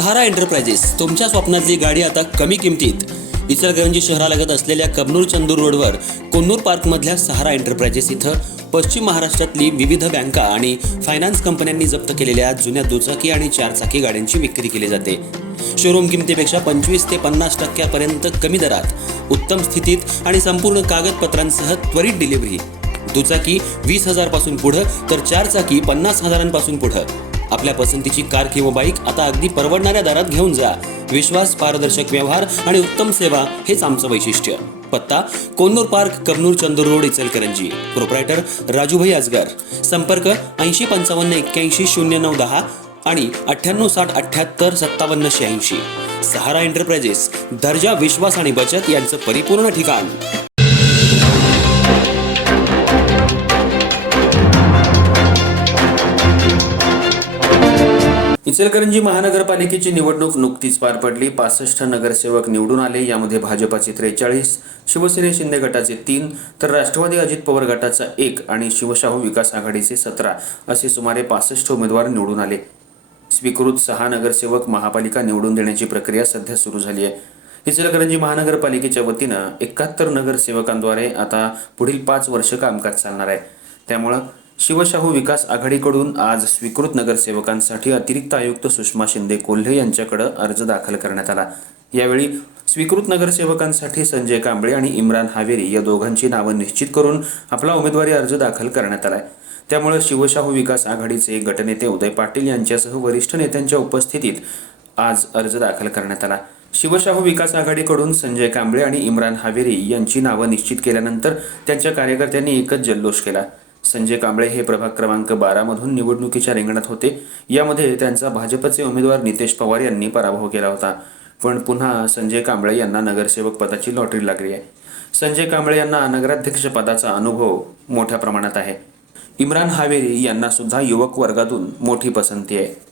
सहारा enterprises तुमच्या स्वप्नातली गाडी आता कमी किमतीत. इचलकरंजी शहरालगत असलेल्या कबनूर चंदूर रोडवर कोन्नूर पार्कमधल्या सहारा एंटरप्राइजेस इथं पश्चिम महाराष्ट्रातली विविध बँका आणि फायनान्स कंपन्यांनी जप्त केलेल्या जुन्या दुचाकी आणि चारचाकी गाड्यांची विक्री केली जाते. शोरूम किमतीपेक्षा 25 ते 50% कमी दरात, उत्तम स्थितीत आणि संपूर्ण कागदपत्रांसह त्वरित डिलिव्हरी. दुचाकी 20,000 पासून पुढे तर चारचाकी 50,000 पुढे. आपल्या पसंतीची कार किंवा बाईक आता अगदी परवडणाऱ्या दरात घेऊन जा. विश्वास, पारदर्शक व्यवहार आणि उत्तम सेवा हेच आमचं वैशिष्ट्य. पत्ता Konnur park, Kabnur Chandur road, Ichalkaranji. Proprietor Rajubhai Ajgar. संपर्क 8055810910 आणि 9860785786. सहारा एंटरप्राइजेस, दर्जा, विश्वास आणि बचत यांचं परिपूर्ण ठिकाण. इचलकरंजी महानगरपालिकेची निवडणूक नुकतीच पार पडली. 65 नगरसेवक निवडून आले. यामध्ये भाजपाचे 43, शिवसेने शिंदे गटाचे 3, तर राष्ट्रवादी अजित पवार गटाचा 1 आणि शिवशाहू विकास आघाडीचे 17 असे सुमारे 65 उमेदवार निवडून आले. स्वीकृत 6 नगरसेवक महापालिका निवडून देण्याची प्रक्रिया सध्या सुरू झाली आहे. इचलकरंजी महानगरपालिकेच्या वतीनं 71 नगरसेवकांद्वारे आता पुढील 5 वर्ष कामकाज चालणार आहे. त्यामुळं शिवशाहू विकास आघाडीकडून आज स्वीकृत नगरसेवकांसाठी अतिरिक्त आयुक्त सुषमा शिंदे कोल्हे यांच्याकडे अर्ज दाखल करण्यात आला. यावेळी स्वीकृत नगरसेवकांसाठी संजय कांबळे आणि इम्रान हावेरी या दोघांची नावं निश्चित करून आपला उमेदवारी अर्ज दाखल करण्यात आलाय. त्यामुळे शिवशाहू विकास आघाडीचे गटनेते उदय पाटील यांच्यासह वरिष्ठ नेत्यांच्या उपस्थितीत आज अर्ज दाखल करण्यात आला. शिवशाहू विकास आघाडीकडून संजय कांबळे आणि इम्रान हावेरी यांची नावं निश्चित केल्यानंतर त्यांच्या कार्यकर्त्यांनी एकच जल्लोष केला. संजय कांबळे हे प्रभाग क्रमांक 12 मधून निवडणुकीच्या रिंगणात होते. यामध्ये त्यांचा भाजपचे उमेदवार नितेश पवार यांनी पराभव केला होता. पण पुन्हा संजय कांबळे यांना नगरसेवक पदाची लॉटरी लागली आहे. संजय कांबळे यांना नगराध्यक्ष पदाचा अनुभव मोठ्या प्रमाणात आहे. इम्रान हावेरी यांना सुद्धा युवक वर्गातून मोठी पसंती आहे.